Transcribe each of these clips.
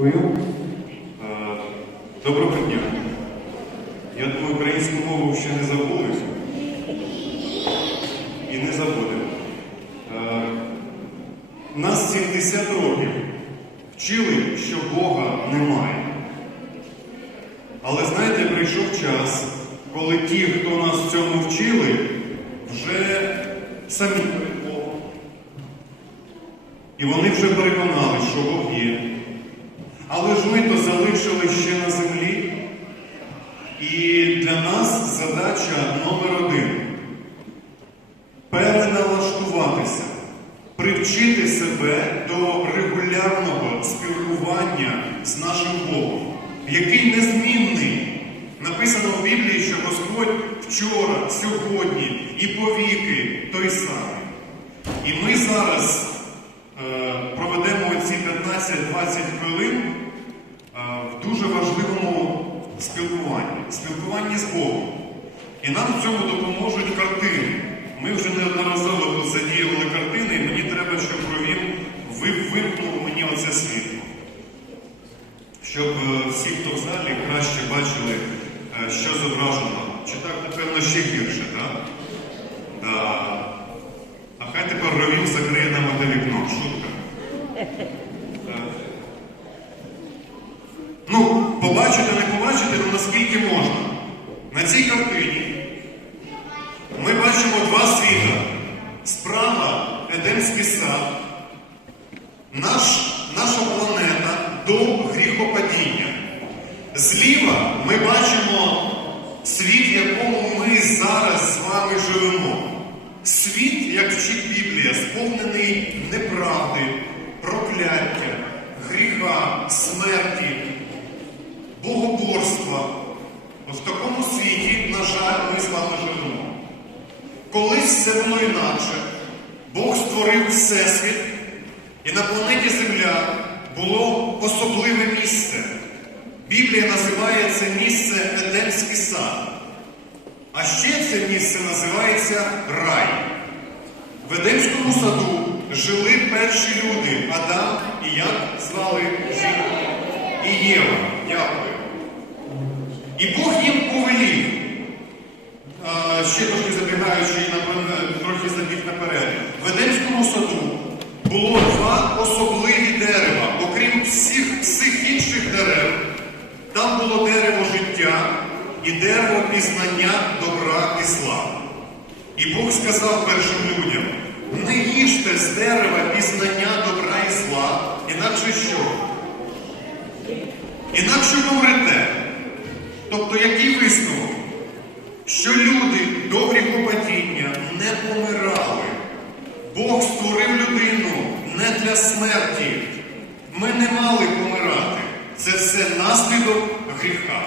Дякую. Е, Доброго дня. Я думаю, українську мову ще не забули. І не забудемо. Е, Нас 70 років вчили, що Бога немає. Але знаєте, прийшов час, коли ті, хто нас цьому вчили, вже самі перед Богом. І вони вже переконали, що Бог є. Але ж ми то залишили ще на землі. І для нас задача номер один переналаштуватися, привчити себе до регулярного спілкування з нашим Богом, який незмінний. Написано в Біблії, що Господь вчора, сьогодні і повіки той самий. І ми зараз е, проведемо ці 15-20 хвилин е, в дуже важливому спілкуванні, спілкуванні з Богом. І нам в цьому допоможуть картини. Ми вже неодноразово тут задіювали картини, і мені треба, щоб провів ви- вимкнув мені оце світло. Щоб е, всі, хто в залі, краще бачили, е, що зображено. Чи так, напевно, ще гірше, так? Да. А хай тепер ровів закриє нам оте вікно. Шутка. Ну, побачити, не побачити, ну наскільки можна. На цій картині ми бачимо два світа. Справа Едемський сад, наш, наша планета до гріхопадіння. Зліва ми бачимо світ, в якому ми зараз з вами живемо. Світ, як вчить Біблія, сповнений неправди, прокляття, гріха, смерті, От в такому світі, на жаль, ми з вами живемо. Колись все було інакше. Бог створив Всесвіт, і на планеті Земля було особливе місце. Біблія називає це місце Едемський сад. А ще це місце називається рай. В Едемському саду жили перші люди Адам і як звали жінку? І Єва. Дякую. І Бог їм повелів. Ще трошки забігаючи, трохи забіг наперед. В Едемському саду було два особливі дерева, окрім всіх, всіх інших дерев. Там було дерево життя і дерево пізнання добра і зла. І Бог сказав першим людям: не їжте з дерева пізнання добра і зла, інакше що? Інакше помрете. Тобто, який висновок? Що люди до гріхопадіння не помирали. Бог створив людину не для смерті. Ми не мали помирати. Це все наслідок гріха.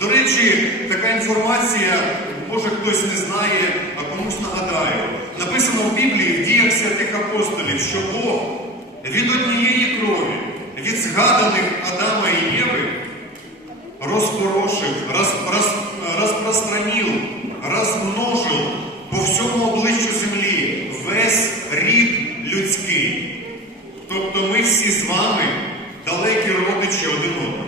До речі, така інформація, може хтось не знає, а комусь нагадаю. Написано в Біблії в діях святих апостолів, що Бог від однієї крові, від згаданих Адама і Єви розпорошив, роз, роз, розпространив, розмножив по всьому обличчю землі весь рід людський. Тобто ми всі з вами далекі родичі один одного.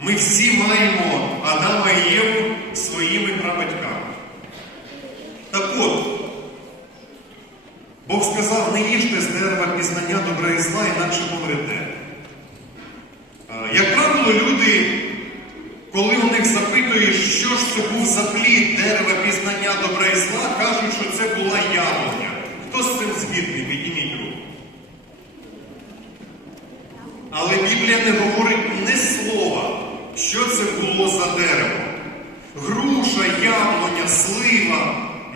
Ми всі маємо Адама і Єву своїми прабатьками. Так от, Бог сказав, не їжте з дерева пізнання добра і зла, інакше помрете. Е, Як правило, люди, коли у них запитуєш, що ж це був за плід дерева пізнання добра і зла, кажуть, що це була яблуня. Хто з цим згідний? Підніміть руку. Але Біблія не говорить ні слова, що це було за дерево. Груша, яблуня, слива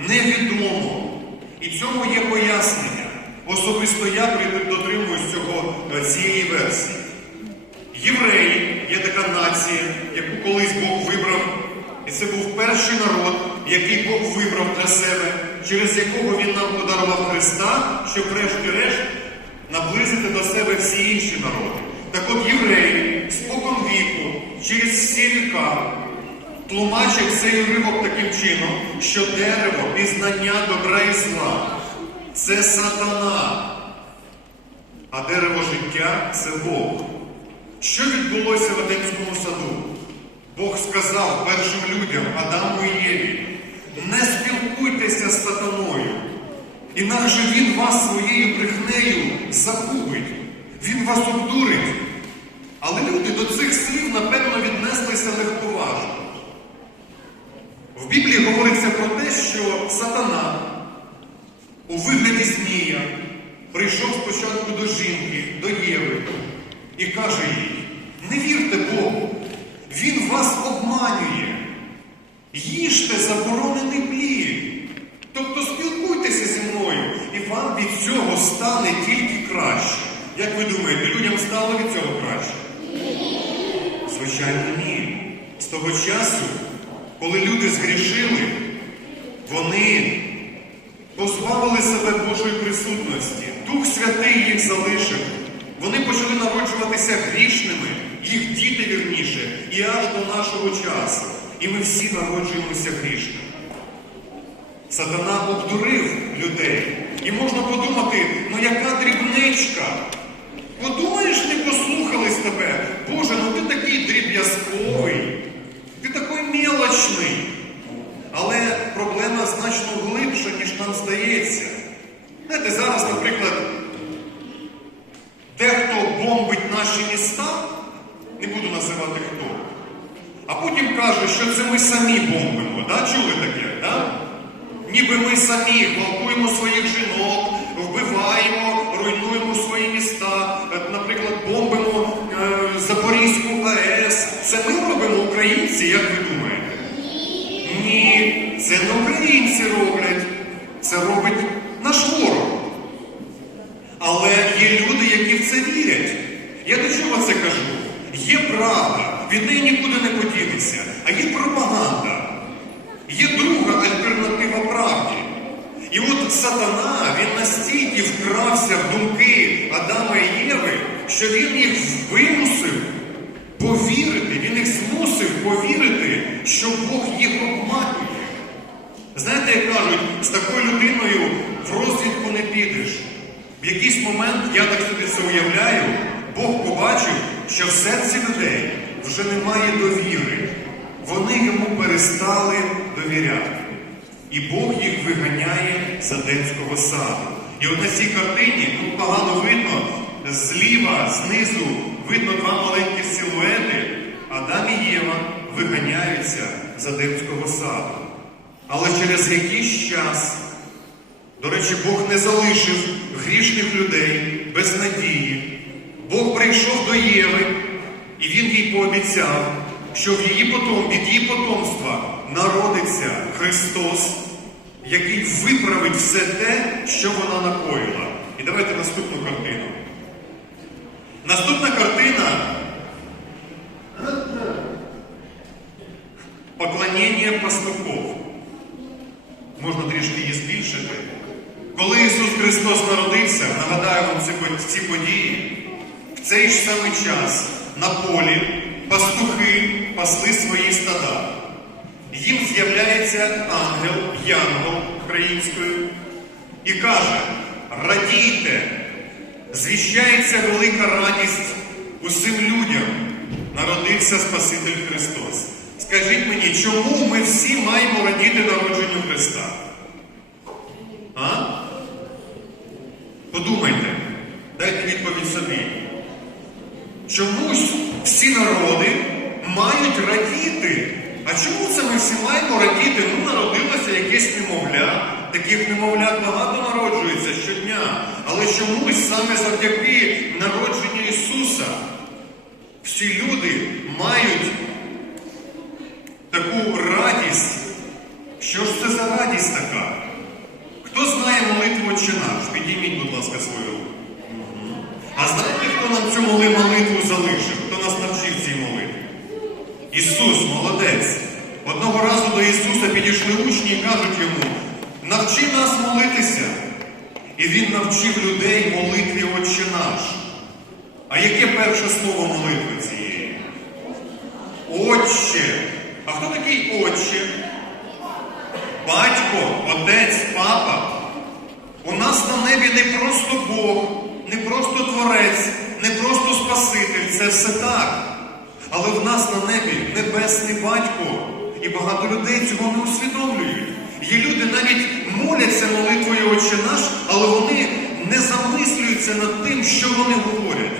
невідомо. І цьому є пояснення. Особисто я дотримуюсь цього, е, цієї версії. Євреї є така нація, яку колись Бог вибрав. І це був перший народ, який Бог вибрав для себе, через якого Він нам подарував Христа, щоб врешті-решт наблизити до себе всі інші народи. Так от євреї спокон віку, через всі віка, тлумачить цей уривок таким чином, що дерево пізнання добра і зла це сатана, а дерево життя це Бог. Що відбулося в Едемському саду? Бог сказав першим людям, Адаму і Єві, не спілкуйтеся з сатаною, інакше він вас своєю брехнею загубить, він вас обдурить. Але люди до цих слів, напевно, віднеслися легковажно. В Біблії говориться про те, що сатана у вигляді змія прийшов спочатку до жінки, до Єви, і каже їй: не вірте Богу, Він вас обманює. Їжте заборонений плід. Тобто спілкуйтеся зі мною, і вам від цього стане тільки краще. Як ви думаєте, людям стало від цього краще? Звичайно, ні. З того часу, коли люди згрішили, вони позбавили себе Божої присутності. Дух Святий їх залишив. Вони почали народжуватися грішними, їх діти вірніше, і аж до нашого часу. І ми всі народжуємося грішними. Сатана обдурив людей. І можна подумати, ну яка дрібничка. Подумаєш, не послухались тебе. Боже, ну ти такий дріб'язковий, ти такий мелочний. Але проблема значно глибша, ніж нам здається. Знаєте, зараз, наприклад, дехто бомбить наші міста, не буду називати хто, а потім каже, це ми самі бомбимо. Да? Чули таке? Да? Ніби ми самі гвалтуємо своїх жінок, вбиваємо, руйнуємо свої міста, Е, наприклад, бомбимо е, Запорізьку АЕС. Це ми робимо українці, як ви думаєте? Ні, це не українці роблять, це робить наш ворог. Але є люди, які в це вірять. Я до чого це кажу? Є правда, від неї нікуди не поділися, а є пропаганда. Є друга альтернатива правді. І от сатана, він настільки вкрався в думки Адама і Єви, що він їх вимусив повірити, він їх змусив повірити, що Бог їх обманює. Знаєте, як кажуть, з такою людиною в розвідку не підеш. В якийсь момент, я так собі це уявляю, Бог побачив, що в серці людей вже немає довіри. Вони йому перестали довіряти. І Бог їх виганяє з Адемського саду. І от на цій картині ну, погано видно, зліва, знизу видно два маленькі силуети. Адам і Єва виганяються з Адемського саду. Але через якийсь час, до речі, Бог не залишив грішних людей без надії. Бог прийшов до Єви, і він їй пообіцяв, що в її потом, від її потомства народиться Христос, який виправить все те, що вона накоїла. І давайте наступну картину. Наступна картина поклоніння пастухов. Можна трішки її збільшити. Коли Ісус Христос народився, нагадаю вам ці події, в цей ж самий час на полі пастухи пасли свої стада. Їм з'являється ангел, янгол українською, і каже: радійте, звіщається велика радість усім людям, народився Спаситель Христос. Скажіть мені, чому ми всі маємо радіти народженню Христа? А? Подумайте, дайте відповідь собі. Чомусь всі народи мають радіти. А чому це ми всі маємо радіти? Ну, народилося якесь немовля. Таких немовлят багато народжується щодня. Але чомусь саме завдяки народженню Ісуса всі люди мають таку радість. Що ж це за радість така? Хто знає молитву «Отче наш? Підійміть, будь ласка, свою руку. А знаєте, хто нам цю моли молитву залишив? Хто нас навчив цій молитві? Ісус, молодець. Одного разу до Ісуса учні і кажуть йому, навчи нас молитися. І Він навчив людей молитві Отче наш. А яке перше слово молитви цієї? Отче. А хто такий Отче? Батько, отець, папа. У нас на небі не просто Бог, не просто Творець, не просто Спаситель. це все так. Але в нас на небі небесний батько, і багато людей цього не усвідомлюють. Є люди навіть моляться молитвою Отче наш, але вони не замислюються над тим, що вони говорять.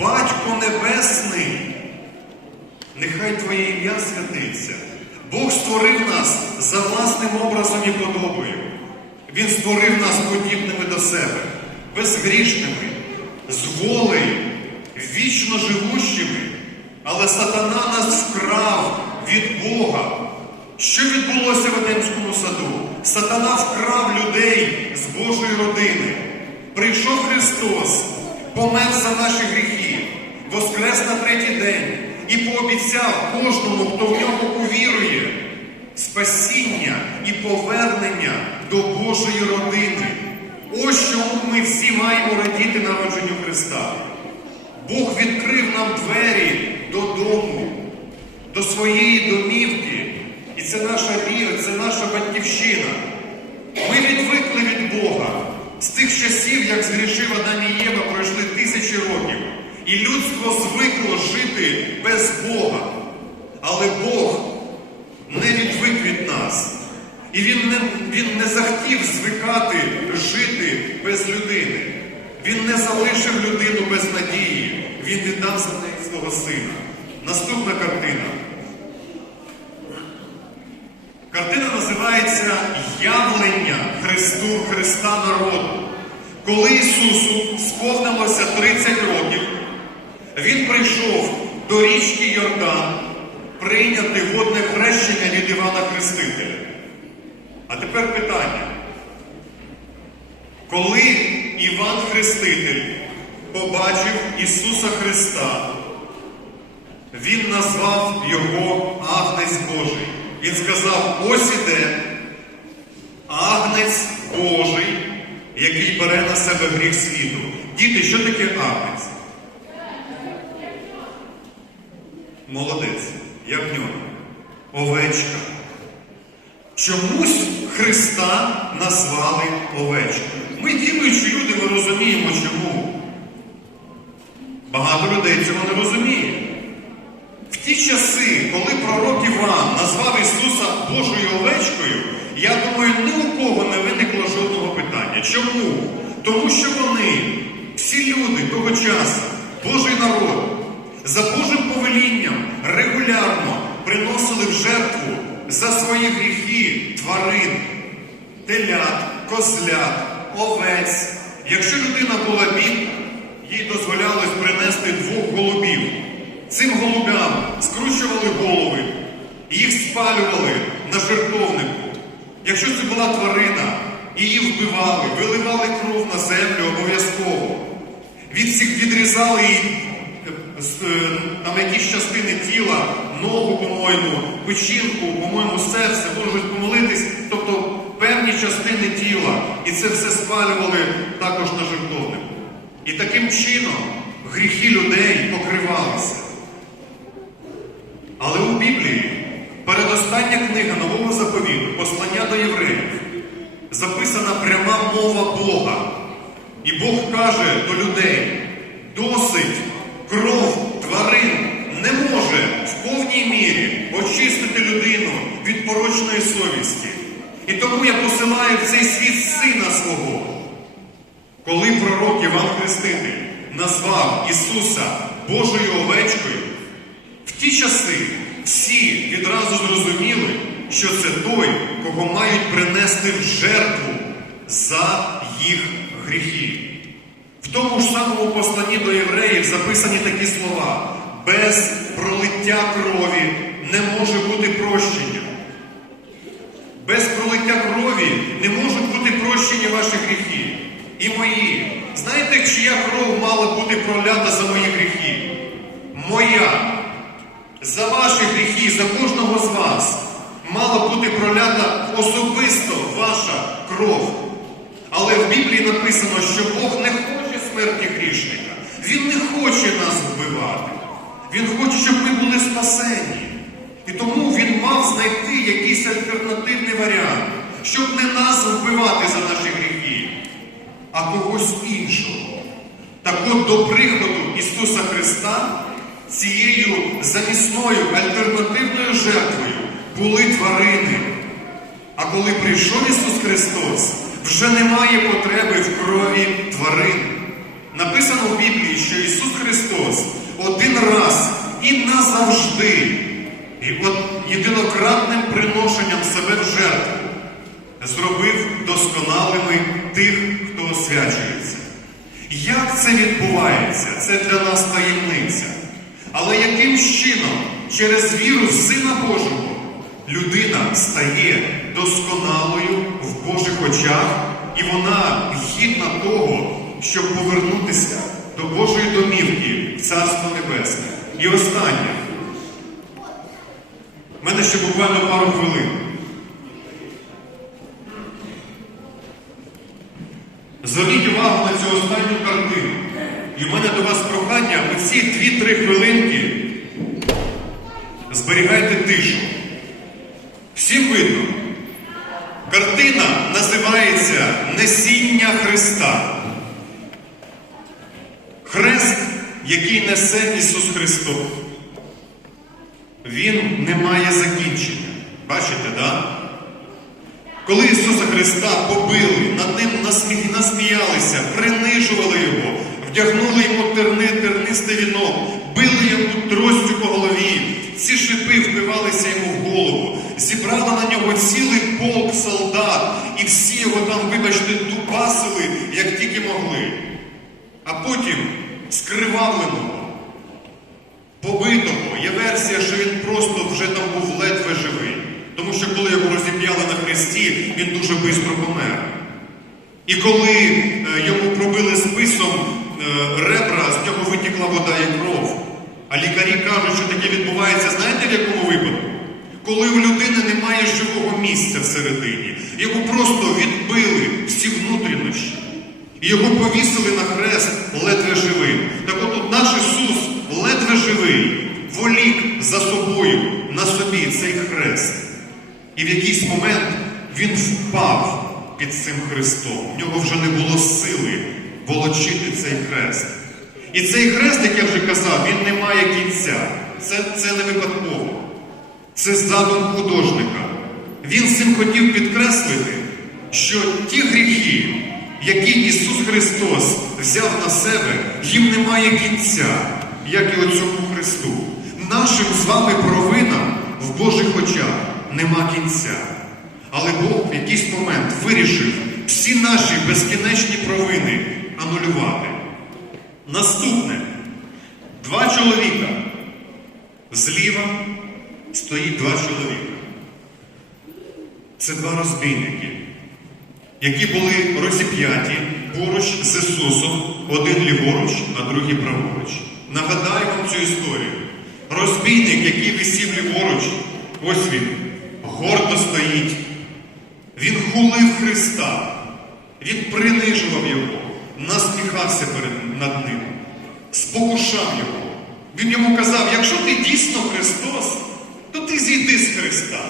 Батько Небесний, нехай Твоє ім'я святиться. Бог створив нас за власним образом і подобою. Він створив нас подібними до себе, безгрішними, з волею, вічно живущими. Але сатана нас вкрав від Бога. Що відбулося в Едемському саду? Сатана вкрав людей з Божої родини. Прийшов Христос, помер за наші гріхи, воскрес на третій день і пообіцяв кожному, хто в нього увірує, спасіння і повернення до Божої родини. Ось чому ми всі маємо радіти народженню Христа. Бог відкрив нам двері додому, до своєї домівки. І це наша віра, це наша батьківщина. Ми відвикли від Бога. З тих часів, як згрішив Адам і Єва, пройшли тисячі років. І людство звикло жити без Бога. Але Бог не відвик від нас. І він не, він не захотів звикати жити без людини. Він не залишив людину без надії. Він віддав за неї свого сина. Наступна картина. Називається Явлення Христу Христа народу. Коли Ісусу сповнилося 30 років, Він прийшов до річки Йордан прийняти водне хрещення від Івана Хрестителя. А тепер питання. Коли Іван Хреститель побачив Ісуса Христа, він назвав його Агнець Божий. Він сказав, ось іде Агнець Божий, який бере на себе гріх світу. Діти, що таке Агнець? Молодець, ягньонок, овечка. Чомусь Христа назвали овечкою. Ми ділуючі люди, ми розуміємо чому. Багато людей цього не розуміє. В ті часи, коли пророк Іван назвав Ісуса Божою овечкою, я думаю, ні у кого не виникло жодного питання. Чому? Тому що вони, всі люди того часу, Божий народ, за Божим повелінням регулярно приносили в жертву за свої гріхи тварин, телят, козлят, овець. Якщо людина була бідна, їй дозволялось принести двох голубів. Цим голубям скручували голови, їх спалювали на жертовнику. Якщо це була тварина, її вбивали, виливали кров на землю обов'язково. Від всіх відрізали їй е, е, там якісь частини тіла, ногу, по-моєму, печінку, по-моєму, серце, можуть помолитись, тобто певні частини тіла. І це все спалювали також на жертовнику. І таким чином гріхи людей покривалися. Але у Біблії передостання книга нового заповіту, послання до євреїв, записана пряма мова Бога. І Бог каже до людей: досить кров тварин не може в повній мірі очистити людину від порочної совісті. І тому я посилаю в цей світ сина свого. Коли пророк Іван Хреститель назвав Ісуса Божою овечкою, в ті часи всі відразу зрозуміли, що це той, кого мають принести в жертву за їх гріхи. В тому ж самому посланні до євреїв записані такі слова: без пролиття крові не може бути прощення. Без пролиття крові не можуть бути прощені ваші гріхи. І мої. Знаєте, чия кров мала бути пролята за мої гріхи? Моя. За ваші гріхи, за кожного з вас мала бути пролята особисто ваша кров. Але в Біблії написано, що Бог не хоче смерті грішника. Він не хоче нас вбивати. Він хоче, щоб ми були спасені. І тому він мав знайти якийсь альтернативний варіант, щоб не нас вбивати за наші гріхи, а когось іншого. Так от до приходу Ісуса Христа цією замісною альтернативною жертвою були тварини. А коли прийшов Ісус Христос, вже немає потреби в крові тварин. Написано в Біблії, що Ісус Христос один раз і назавжди, і от єдинократним приношенням себе в жертву зробив досконалими тих, хто освячується. Як це відбувається? Це для нас таємниця. Але яким чином через віру в Сина Божого людина стає досконалою в Божих очах, і вона гідна того, щоб повернутися до Божої домівки в Царство Небесне. І останнє. У мене ще буквально пару хвилин. Зверніть увагу на цю останню картину. І в мене до вас прохання оці 2-3 хвилинки зберігайте тишу. Всім видно. Картина називається Несіння Христа. Хрест, який несе Ісус Христос. Він не має закінчення. Бачите, да? Коли Ісуса Христа побили, над ним насміялися, принижували Його, вдягнули йому терни, тернисте віно, били йому тростю по голові, ці шипи впивалися йому в голову, зібрали на нього цілий полк солдат, і всі його там, вибачте, дубасили, як тільки могли. А потім скривавленого, побитого. Є версія, що він просто вже там був ледве живий. Тому що коли його розіп'яли на хресті, він дуже швидко помер. І коли е, йому пробили списом ребра, з нього витікла вода і кров. А лікарі кажуть, що таке відбувається, знаєте в якому випадку? Коли у людини немає живого місця всередині, його просто відбили всі внутрішні. І його повісили на хрест ледве живим. Так от наш Ісус ледве живий, волік за собою на собі цей хрест. І в якийсь момент він впав під цим хрестом. В нього вже не було сили волочити цей хрест. І цей хрест, як я вже казав, він не має кінця. Це, це не випадково. Це задум художника. Він цим хотів підкреслити, що ті гріхи, які Ісус Христос взяв на себе, їм немає кінця, як і оцьому Христу. Нашим з вами провинам в Божих очах нема кінця. Але Бог в якийсь момент вирішив всі наші безкінечні провини анулювати. Наступне. Два чоловіка. Зліва стоїть два чоловіка. Це два розбійники, які були розіп'яті поруч з Ісусом, один ліворуч, а другий праворуч. Нагадаю вам цю історію. Розбійник, який висів ліворуч, ось він, гордо стоїть. Він хулив Христа, він принижував Його, насміхався перед над ним, спокушав Його. Він йому казав, якщо ти дійсно Христос, то ти зійди з Христа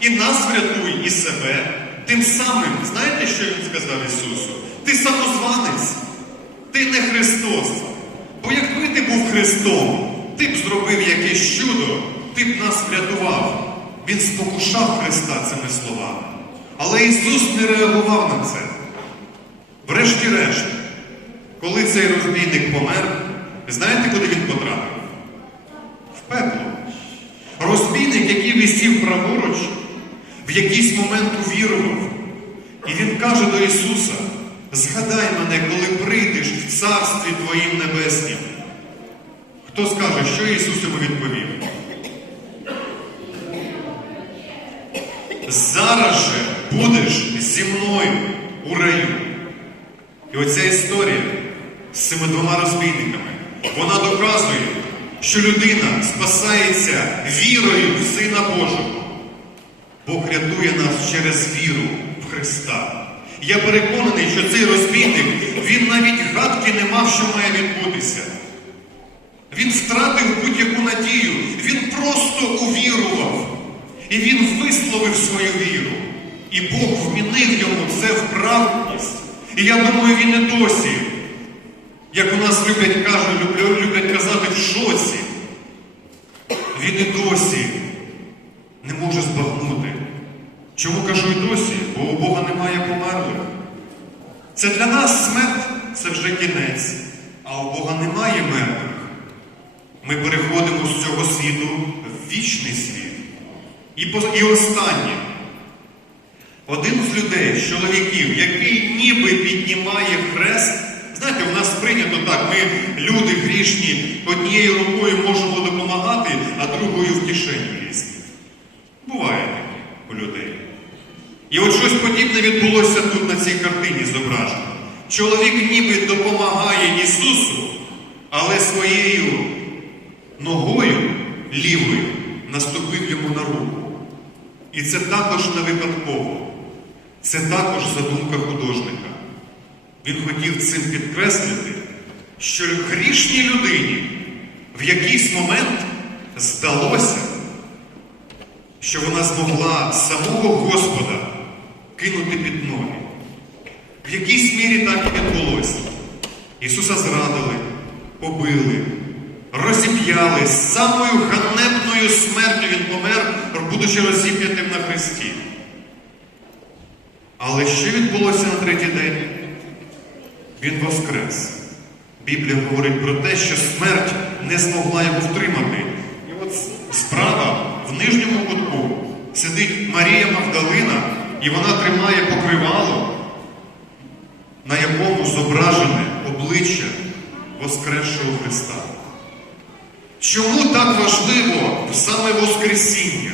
і нас врятуй і себе. Тим самим, знаєте, що він сказав Ісусу? Ти самозванець, ти не Христос. Бо якби ти був Христом, ти б зробив якесь чудо, ти б нас врятував. Він спокушав Христа цими словами. Але Ісус не реагував на це. Врешті-решт, коли цей розбійник помер, знаєте, куди він потрапив? В пекло. Розбійник, який висів праворуч, в якийсь момент увірував. І він каже до Ісуса: згадай мене, коли прийдеш в царстві Твоїм небеснім. Хто скаже, що Ісус йому відповів? Зараз же будеш зі мною у раю. І оця історія з цими двома розбійниками, вона доказує, що людина спасається вірою в Сина Божого. Бог рятує нас через віру в Христа. Я переконаний, що цей розбійник, він навіть гадки не мав, що має відбутися. Він втратив будь-яку надію, він просто увірував. І він висловив свою віру. І Бог вмінив йому це в правдність. І я думаю, він і досі Як у нас люблять кажуть, люблять, казати в шоці. Він і досі не може збагнути. Чому кажу і досі? Бо у Бога немає померлих. Це для нас смерть це вже кінець, а у Бога немає мертвих. Ми переходимо з цього світу в вічний світ. І, і останнє. Один з людей, чоловіків, який ніби піднімає хрест. Знаєте, у нас прийнято так, ми люди грішні, однією рукою можемо допомагати, а другою в кишеню лізти. Буває таке у людей. І от щось подібне відбулося тут на цій картині зображено. Чоловік ніби допомагає Ісусу, але своєю ногою лівою наступив йому на руку. І це також не випадково. Це також задумка художника. Він хотів цим підкреслити, що грішній людині в якийсь момент здалося, що вона змогла самого Господа кинути під ноги. В якійсь мірі так і відбулося. Ісуса зрадили, побили, розіп'яли, з самою ганебною смертю Він помер, будучи розіп'ятим на хресті. Але що відбулося на третій день? Він воскрес. Біблія говорить про те, що смерть не змогла його втримати. І от справа в нижньому кутку сидить Марія Магдалина, і вона тримає покривало, на якому зображене обличчя Воскресшого Христа. Чому так важливо саме Воскресіння?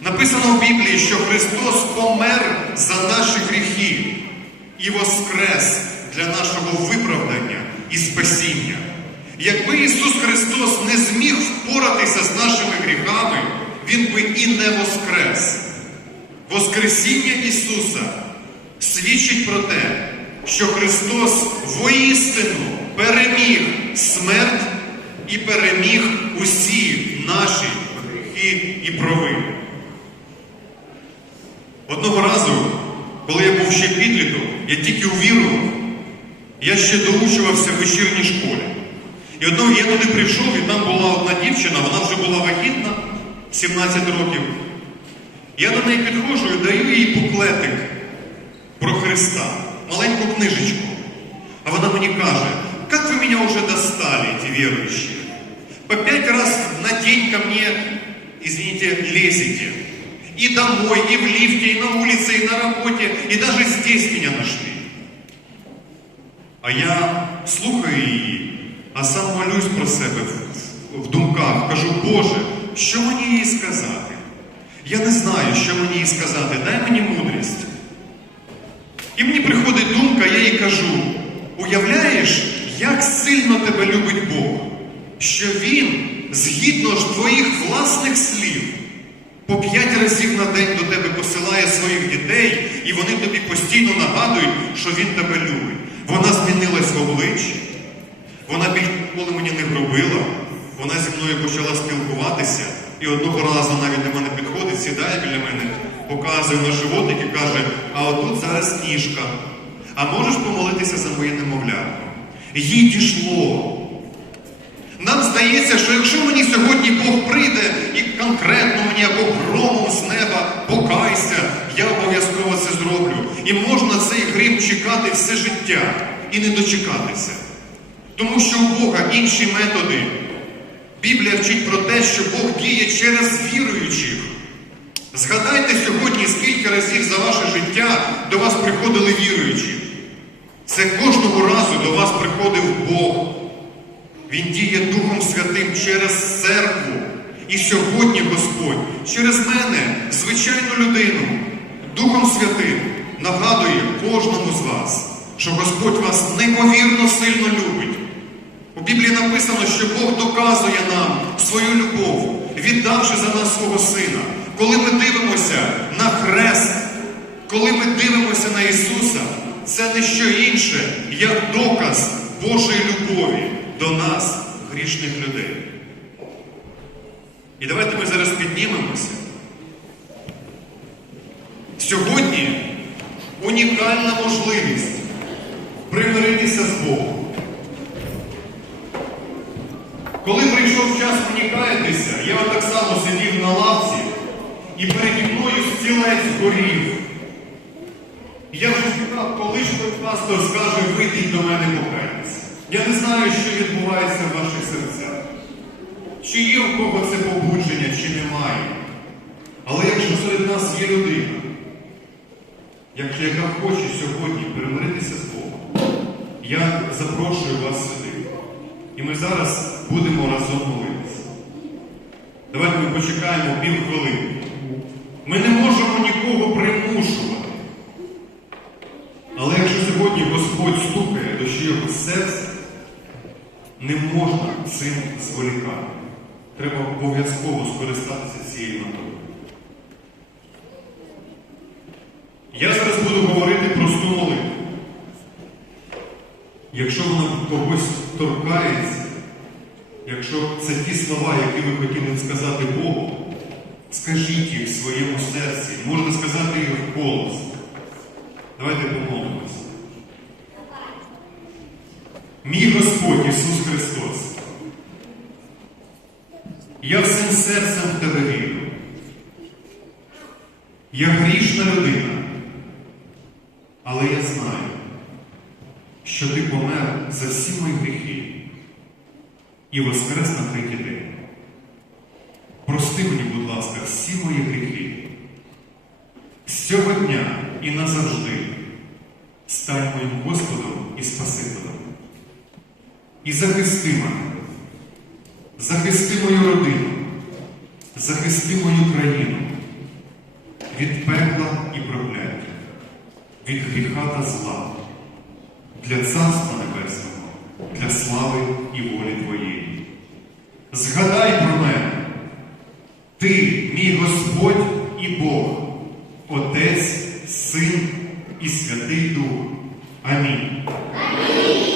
Написано в Біблії, що Христос помер за наші гріхи і воскрес для нашого виправдання і спасіння. Якби Ісус Христос не зміг впоратися з нашими гріхами, Він би і не воскрес. Воскресіння Ісуса свідчить про те, що Христос воістину переміг смерть і переміг усі наші гріхи і провини. Одного разу, коли я був ще підлітком, я тільки увірував, я ще доучувався в вечірній школі. І одного я туди прийшов, і там була одна дівчина, вона вже була вагітна 17 років. Я до неї підходжу і даю їй буклетик про Христа, маленьку книжечку. А вона мені каже, как вы меня уже достали, эти верующие. По пять раз на день ко мне, извините, лезете. И домой, и в лифте, и на улице, и на работе, и даже здесь меня нашли. А я слухаю її, а сам молюсь про себе в, думках. Кажу, Боже, що мені їй сказати? Я не знаю, що мені їй сказати. Дай мені мудрість. І мені приходить думка, я їй кажу: уявляєш, як сильно тебе любить Бог, що Він, згідно ж твоїх власних слів, по п'ять разів на день до тебе посилає своїх дітей, і вони тобі постійно нагадують, що він тебе любить. Вона змінилась в обличчі, вона ніколи мені не гробила, вона зі мною почала спілкуватися, і одного разу навіть до мене підходить, сідає біля мене, показує на животик і каже, а отут зараз ніжка. А можеш помолитися за моє немовля? Їй дійшло. Нам здається, що якщо мені сьогодні Бог прийде і конкретно мені або громом з неба покайся, я обов'язково це зроблю. І можна цей грім чекати все життя і не дочекатися. Тому що у Бога інші методи. Біблія вчить про те, що Бог діє через віруючих. Згадайте сьогодні, скільки разів за ваше життя до вас приходили віруючі. Це кожного разу до вас приходив Бог. Він діє Духом Святим через церкву. І сьогодні Господь через мене, звичайну людину, Духом Святим нагадує кожному з вас, що Господь вас неймовірно сильно любить. У Біблії написано, що Бог доказує нам свою любов, віддавши за нас свого Сина. Коли ми дивимося на хрест, коли ми дивимося на Ісуса, це не що інше, як доказ Божої любові до нас, грішних людей. І давайте ми зараз піднімемося. Сьогодні унікальна можливість примиритися з Богом. Коли прийшов час унікаєтися, я так само сидів на лавці і переді мною стілець горів. Я вже чекав, коли ж той пастор скаже, вийдіть до мене покайтеся. Я не знаю, що відбувається в ваших серцях. Чи є в кого це побудження, чи немає. Але якщо серед нас є людина, якщо яка хоче сьогодні перемиритися з Богом, я запрошую вас сюди. І ми зараз будемо разом молитися. Давайте ми почекаємо пів хвилини. Ми не можемо нікого примушувати. Але якщо сьогодні Господь стукає до чийого серця, не можна цим зволікати. Треба обов'язково скористатися цією методою. Я зараз буду говорити просту молитву. Якщо вона когось торкається, якщо це ті слова, які ви хотіли сказати Богу, скажіть їх в своєму серці, можна сказати їх в голос. Давайте помолимося. Мій Господь Ісус Христос, я всім серцем в тебе вірю. Я грішна людина, але я знаю, що ти помер за всі мої гріхи і воскрес на третій день. Прости мені, будь ласка, всі мої гріхи. З цього дня і назавжди стань моїм Господом і Спасителем. І захисти мене, захисти мою родину, захисти мою країну від пекла і прокляття, від гріха та зла, для Царства Небесного, для слави і волі Твоєї. Згадай про мене, Ти, мій Господь і Бог, Отець, Син і Святий Дух. Амінь. Якщо